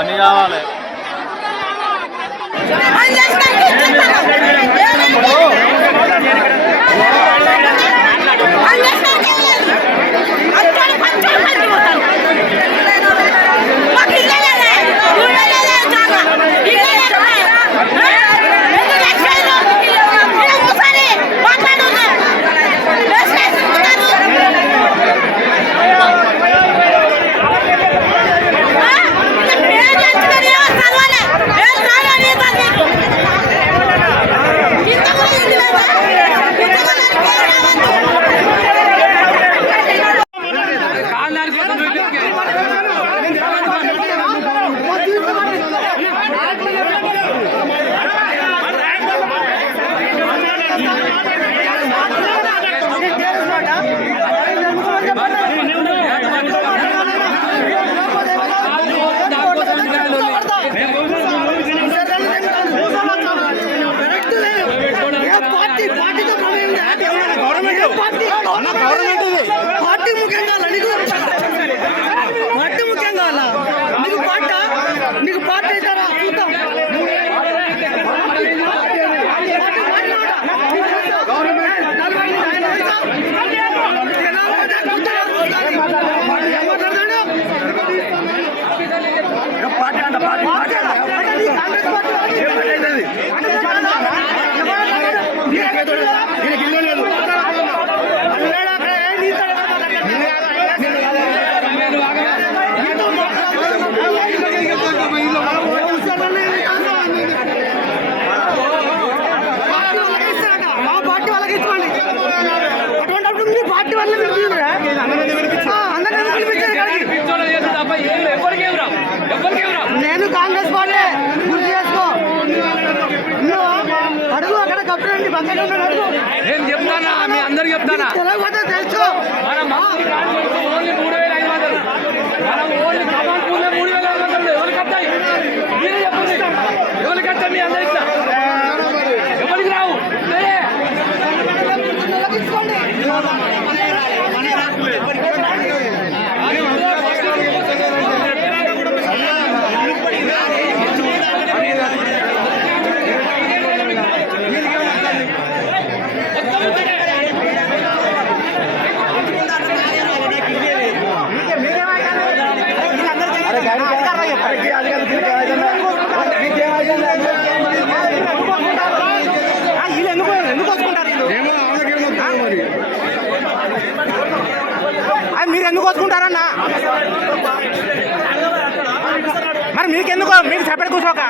అన్ని కావాలి. నేను కాంగ్రెస్ పార్టీ గుర్తు చేసుకో అడుగు అక్కడ కప్పురండి బంగారు అడుగు నేను చెప్తానా మీ అందరికి చెప్తానా తెలియకపోతే తెలుసు ఓన్లీ 3,500 మనం ఓన్లీ కమాండ్ పూలే 3,500 ఎవరికి వస్తాయి మీరే చెప్పండి ఎవరికి వస్తాయి మీ అందరికి ఎవరికి రావు మీరు ఎందుకు వచ్చుకుంటారన్నా మరి మీకెందుకు మీరు సెపరేట్ కూర్చోక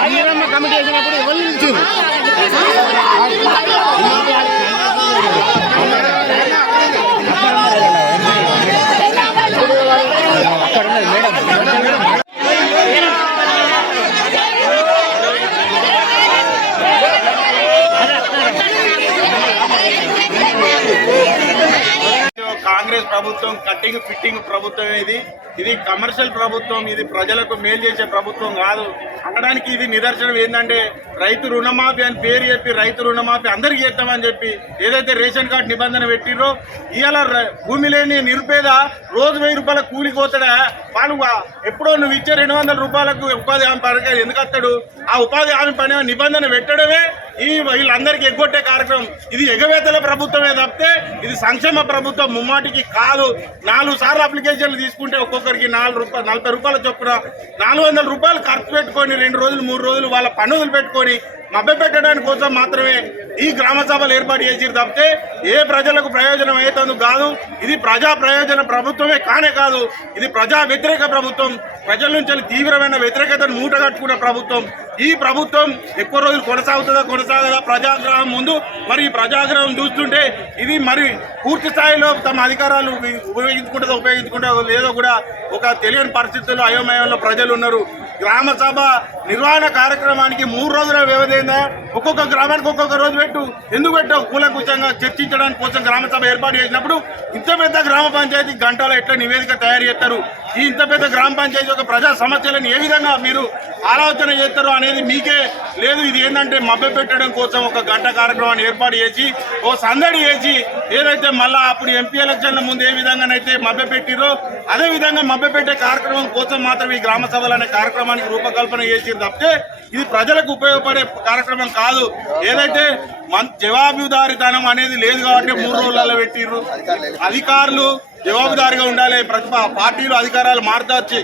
ఎందుకన్నా కమిటీ వేసినప్పుడు ఎవరు నిలిచారు అక్కడ ఉన్నది మేడం కాంగ్రెస్ ప్రభుత్వం కట్టింగ్ ఫిట్టింగ్ ప్రభుత్వం ఇది కమర్షియల్ ప్రభుత్వం, ఇది ప్రజలకు మేలు చేసే ప్రభుత్వం కాదు అనడానికి ఇది నిదర్శనం. ఏంటంటే రైతు రుణమాఫీ అని పేరు చెప్పి రైతు రుణమాఫీ అందరికీ చేస్తామని చెప్పి ఏదైతే రేషన్ కార్డు నిబంధన పెట్టిరో ఇవాళ భూమి లేని నిరుపేద రోజు 1000 రూపాయల కూలికి పోతాడా? వాళ్ళు ఎప్పుడో నువ్వు ఇచ్చే 200 రూపాయలకు ఉపాధి హామీ పథకం ఎందుకు వస్తాడు? ఆ ఉపాధి హామీ పని నిబంధన పెట్టడమే వీళ్ళందరికీ ఎగ్గొట్టే కార్యక్రమం. ఇది ఎగవేతల ప్రభుత్వమే తప్పితే ఇది సంక్షేమ ప్రభుత్వం ముమ్మాటికి కాదు. 4 సార్లు అప్లికేషన్లు తీసుకుంటే ఒక్కొక్కరికి 40 రూపాయల చొప్పున 400 రూపాయలు ఖర్చు పెట్టుకొని 2 రోజులు 3 రోజులు వాళ్ళ పన్నులు పెట్టుకొని మభ్యపెట్టడానికి కోసం మాత్రమే ఈ గ్రామ సభలు ఏర్పాటు చేసి తప్పితే ఏ ప్రజలకు ప్రయోజనం అవుతుందో కాదు. ఇది ప్రజా ప్రయోజన ప్రభుత్వమే కానే కాదు. ఇది ప్రజా వ్యతిరేక ప్రభుత్వం, ప్రజల నుంచి తీవ్రమైన వ్యతిరేకతను మూటగట్టుకున్న ప్రభుత్వం. ఈ ప్రభుత్వం ఎక్కువ రోజులు కొనసాగదా ప్రజాగ్రహం ముందు? మరి ఈ ప్రజాగ్రహం చూస్తుంటే ఇది మరి పూర్తి స్థాయిలో తమ అధికారాలు ఉపయోగించుకుంటుందో లేదో కూడా ఒక తెలియని పరిస్థితుల్లో అయోమయంలో ప్రజలు ఉన్నారు. గ్రామ సభ నిర్వహణ కార్యక్రమానికి 3 రోజుల వ్యవధి అయిందా? ఒక్కొక్క గ్రామానికి ఒక్కొక్క రోజు ఎందుకు పెట్టావు? కూలంకుషంగా చర్చించడానికి కోసం గ్రామ సభ ఏర్పాటు చేసినప్పుడు ఇంత పెద్ద గ్రామ పంచాయతీ గంటలో ఎట్లా నివేదిక తయారు చేస్తారు? ఈ ఇంత పెద్ద గ్రామ పంచాయతీ ఒక ప్రజా సమస్యలను ఏ విధంగా మీరు ఆలోచన చేస్తారు అనేది మీకే లేదు. ఇది ఏంటంటే మభ్యపెట్టడం కోసం ఒక గంట కార్యక్రమాన్ని ఏర్పాటు చేసి ఓ సందడి చేసి ఏదైతే మళ్ళా అప్పుడు ఎంపీ ఎలక్షన్ల ముందు ఏ విధంగానైతే మభ్యపెట్టిరో అదే విధంగా మభ్యపెట్టే కార్యక్రమం కోసం మాత్రం ఈ గ్రామ సభలు అనే కార్యక్రమానికి రూపకల్పన చేసి తప్పితే ఇది ప్రజలకు ఉపయోగపడే కార్యక్రమం కాదు. ఏదైతే జవాబుదారీతనం అనేది లేదు కాబట్టి 3 రోజులలో పెట్టిర్రు. అధికారులు జవాబుదారీగా ఉండాలి. ప్రతి పార్టీలు అధికారాలు మారుతూ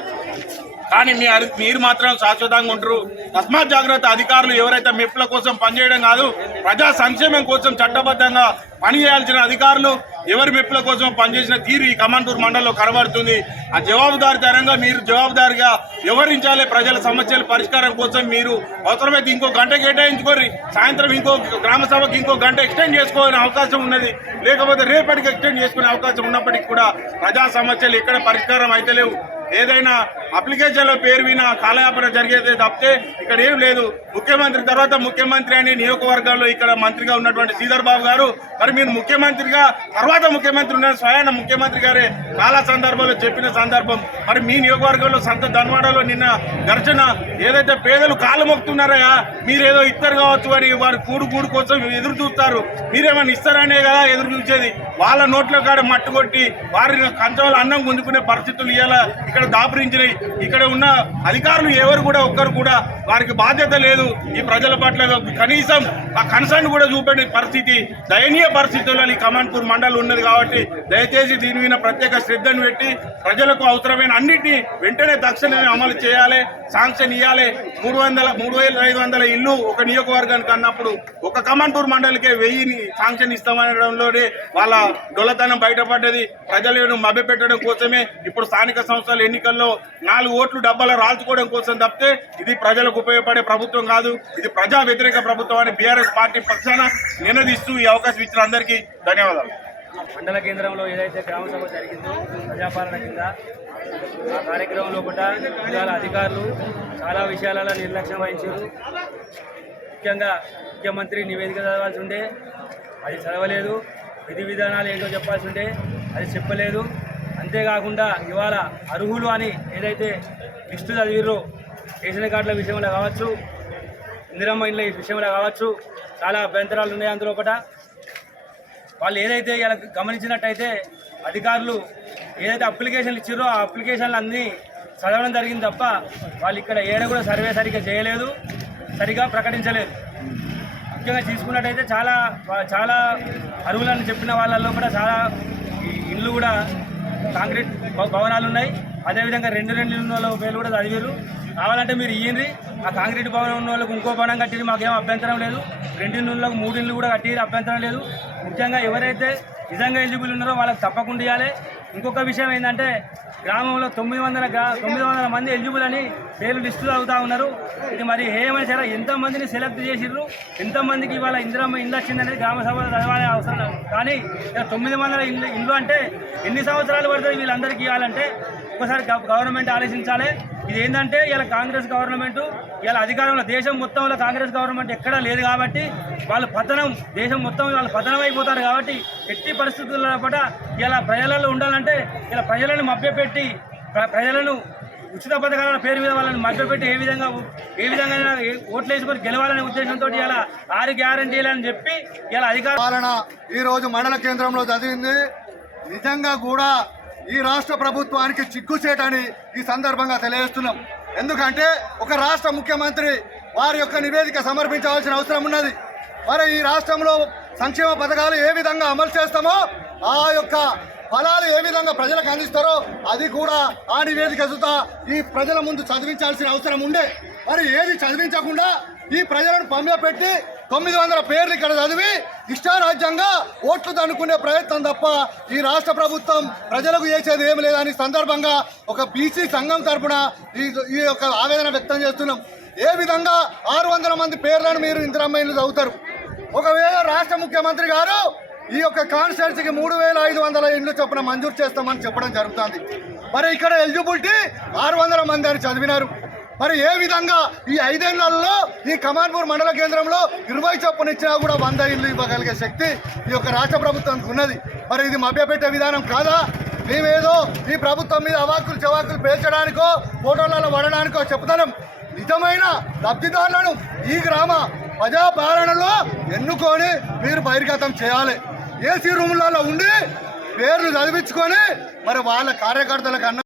కానీ మీరు మాత్రం శాశ్వతంగా ఉంటారు. తస్మాత్ జాగ్రత్త. అధికారులు ఎవరైతే మెప్పుల కోసం పనిచేయడం కాదు, ప్రజా సంక్షేమం కోసం చట్టబద్ధంగా పనిచేయాల్సిన అధికారులు ఎవరి మెప్పుల కోసం పనిచేసిన తీరు ఈ కమాన్పూర్ మండలంలో కనబడుతుంది. ఆ జవాబుదారీతనంగా మీరు జవాబుదారిగా వ్యవహరించాలి. ప్రజల సమస్యల పరిష్కారం కోసం మీరు అవసరమైతే ఇంకో గంట కేటాయించుకోరి, సాయంత్రం ఇంకో గ్రామ సభకి ఇంకో గంట ఎక్స్టెండ్ చేసుకోవాలని అవకాశం ఉన్నది. లేకపోతే రేపటికి ఎక్స్టెండ్ చేసుకునే అవకాశం ఉన్నప్పటికీ కూడా ప్రజా సమస్యలు ఎక్కడ పరిష్కారం అయితే లేవు. ఏదైనా అప్లికేషన్లో పేరు వినా కాలయాపన జరిగేదే తప్పితే ఇక్కడ ఏం లేదు. ముఖ్యమంత్రి తర్వాత ముఖ్యమంత్రి అనే నియోజకవర్గాల్లో ఇక్కడ మంత్రిగా ఉన్నటువంటి శ్రీధర్ బాబు గారు మరి మీరు ముఖ్యమంత్రిగా తర్వాత ముఖ్యమంత్రి ఉన్నారు. స్వయాన ముఖ్యమంత్రి గారే చాలా సందర్భాల్లో చెప్పిన సందర్భం. మరి మీ నియోజకవర్గంలో సంత ధన్వాడలో నిన్న ఘర్షణ ఏదైతే పేదలు కాళ్ళు మొక్కుతున్నారయా మీరేదో ఇస్తారు కావచ్చు అని వారి కూడు కోసం ఎదురు చూస్తారు. మీరేమన్నా ఇస్తారనే కదా ఎదురు చూసేది. వాళ్ళ నోట్ల కాడ మట్టు కొట్టి వారి కంచంలో అన్నం గుంజుకునే పరిస్థితులు ఇవాళ ఇక్కడ దాపురించినాయి. ఇక్కడ ఉన్న అధికారులు ఎవరు కూడా ఒక్కరు కూడా వారికి బాధ్యత లేదు. ఈ ప్రజల పట్ల కనీసం ఆ కన్సర్న్ కూడా చూపే పరిస్థితి, దయనీయ పరిస్థితుల్లో ఈ కమాన్పూర్ మండలం ఉన్నది. కాబట్టి దయచేసి దీని మీద ప్రత్యేక శ్రద్ధను పెట్టి ప్రజలకు అవసరమైన అన్నింటినీ వెంటనే తక్షణమే అమలు చేయాలి. శాంక్షన్ ఇవ్వాలి. 3,500 ఇల్లు ఒక నియోజకవర్గానికి అన్నప్పుడు ఒక కమాన్పూర్ మండలికే 1000 శాంక్షన్ ఇస్తామనడంలోనే వాళ్ళ డొల్లతనం బయటపడ్డది. ప్రజలను మభ్యపెట్టడం కోసమే ఇప్పుడు స్థానిక సంస్థల ఎన్నికల్లో 4 ఓట్లు డబ్బాలో రాల్చుకోవడం కోసం తప్పితే ఇది ప్రజలకు ఉపయోగపడే ప్రభుత్వం కాదు. ఇది ప్రజా వ్యతిరేక ప్రభుత్వం అని బీఆర్ఎస్ పార్టీ పక్షాన నినదిస్తూ ఈ అవకాశం ఇచ్చిన అందరికీ ధన్యవాదాలు. మండల కేంద్రంలో ఏదైతే గ్రామ సభ జరిగిందో ప్రజాపాలన కింద ఆ కార్యక్రమంలో కూడా ఇవాళ అధికారులు చాలా విషయాలలో నిర్లక్ష్యం వహించారు. ముఖ్యంగా ముఖ్యమంత్రి నివేదిక చదవాల్సి ఉండే అది చదవలేదు. విధి విధానాలు ఏంటో చెప్పాల్సి ఉంటే అది చెప్పలేదు. అంతేకాకుండా ఇవాళ అర్హులు అని ఏదైతే లిస్టు చదివిర్రో రేషన్ కార్డుల విషయంలో కావచ్చు, ఇందిరమ్మ ఇండ్ల విషయంలో కావచ్చు, చాలా అభ్యంతరాలు ఉన్నాయి. అందులో ఒకట వాళ్ళు ఏదైతే ఇలా గమనించినట్టయితే అధికారులు ఏదైతే అప్లికేషన్లు ఇచ్చారో ఆ అప్లికేషన్లు అన్నీ చదవడం జరిగింది తప్ప వాళ్ళు ఇక్కడ ఏడ కూడా సర్వే సరిగ్గా చేయలేదు, సరిగా ప్రకటించలేదు. ముఖ్యంగా తీసుకున్నట్టయితే చాలా అర్హులని చెప్పిన వాళ్ళల్లో కూడా చాలా ఇళ్ళు కూడా కాంక్రీట్ భవనాలు ఉన్నాయి. అదేవిధంగా 2 ఉన్న వాళ్ళ పేర్లు కూడా చదివారు. కావాలంటే మీరు ఇయ్యండి, ఆ కాంక్రీట్ భవనం ఉన్న వాళ్ళకి ఇంకో భవనం కట్టింది మాకేం అభ్యంతరం లేదు. 2 ఇళ్ళకు 3 ఇళ్ళు కూడా కట్టి అభ్యంతరం లేదు. ముఖ్యంగా ఎవరైతే నిజంగా ఎలిజిబుల్ ఉన్నారో వాళ్ళకి తప్పకుండా ఇవ్వాలి. ఇంకొక విషయం ఏంటంటే గ్రామంలో 900 మంది ఎలిజిబుల్ అని పేర్లు లిస్టులు అవుతా ఉన్నారు. ఇది మరి ఏమైనా సరే ఎంతమందిని సెలెక్ట్ చేసిర్రు, ఎంతమందికి ఇవాళ ఇందిరమ్మ ఇల్లు వచ్చిందనేది గ్రామ సభలో చదవాలనే అవసరం. కానీ 900 ఇల్లు అంటే ఎన్ని సంవత్సరాలు పడుతుంది వీళ్ళందరికీ ఇవ్వాలంటే ఒకసారి గవర్నమెంట్ ఆలోచించాలి. ఇది ఏంటంటే ఇలా కాంగ్రెస్ గవర్నమెంట్ ఇలా అధికారంలో దేశం మొత్తంలో కాంగ్రెస్ గవర్నమెంట్ ఎక్కడా లేదు కాబట్టి వాళ్ళు పతనం, దేశం మొత్తం వాళ్ళు పతనం అయిపోతారు. కాబట్టి ఎట్టి పరిస్థితుల్లో కూడా ఇలా ప్రజలలో ఉండాలంటే ఇలా ప్రజలను మభ్యపెట్టి ప్రజలను ఉచిత పథకాల పేరు మీద వాళ్ళని మభ్యపెట్టి ఏ విధంగా ఓట్లు వేసుకొని గెలవాలనే ఉద్దేశంతో ఇలా 6 గ్యారంటీలని చెప్పి ఇలా అధికార పాలన ఈరోజు మండల కేంద్రంలో చదివింది. నిజంగా కూడా ఈ రాష్ట్ర ప్రభుత్వానికి చిక్కుచేటని ఈ సందర్భంగా తెలియజేస్తున్నాం. ఎందుకంటే ఒక రాష్ట్ర ముఖ్యమంత్రి వారి యొక్క నివేదిక సమర్పించవలసిన అవసరం ఉన్నది. మరి ఈ రాష్ట్రంలో సంక్షేమ పథకాలు ఏ విధంగా అమలు చేస్తామో ఆ యొక్క ఫలాలు ఏ విధంగా ప్రజలకు అందిస్తారో అది కూడా ఆ నివేదిక ఈ ప్రజల ముందు చదివించాల్సిన అవసరం ఉండే. మరి ఏది చదివించకుండా ఈ ప్రజలను పంపిలో పెట్టి 900 పేర్లు ఇక్కడ చదివి ఇష్టారాజ్యంగా ఓట్లు దన్నుకునే ప్రయత్నం తప్ప ఈ రాష్ట్ర ప్రభుత్వం ప్రజలకు చేసేది ఏమి లేదని సందర్భంగా ఒక బీసీ సంఘం తరపున ఈ యొక్క ఆవేదన వ్యక్తం చేస్తున్నాం. ఏ విధంగా 600 మంది పేర్లను మీరు ఇందిరమ్మ ఇల్లు చదువుతారు? ఒకవేళ రాష్ట్ర ముఖ్యమంత్రి గారు ఈ యొక్క కాన్స్టిట్యున్సీకి 3500 ఇండ్లు చొప్పున మంజూరు చేస్తామని చెప్పడం జరుగుతుంది. మరి ఇక్కడ ఎలిజిబిలిటీ 600 మంది అని చదివినారు. మరి ఏ విధంగా ఈ 5 ఏళ్లలో ఈ కమాన్పూర్ మండల కేంద్రంలో 20 చొప్పున ఇచ్చినా కూడా 100 ఇల్లు ఇవ్వగలిగే శక్తి ఈ యొక్క రాష్ట్ర ప్రభుత్వానికి ఉన్నది. మరి ఇది మభ్యపెట్టే విధానం కాదా? మేమేదో ఈ ప్రభుత్వం మీద అవాకులు చవాకులు పేర్చడానికో ఫోటోలలో పడడానికో చెప్తాం. నిజమైన లబ్ధిదారులను ఈ గ్రామ ప్రజాపాలనలో ఎన్నుకొని మీరు బహిర్గతం చేయాలి. ఏసీ రూములలో ఉండి పేర్లు చదివించుకొని మరి వాళ్ళ కార్యకర్తలకు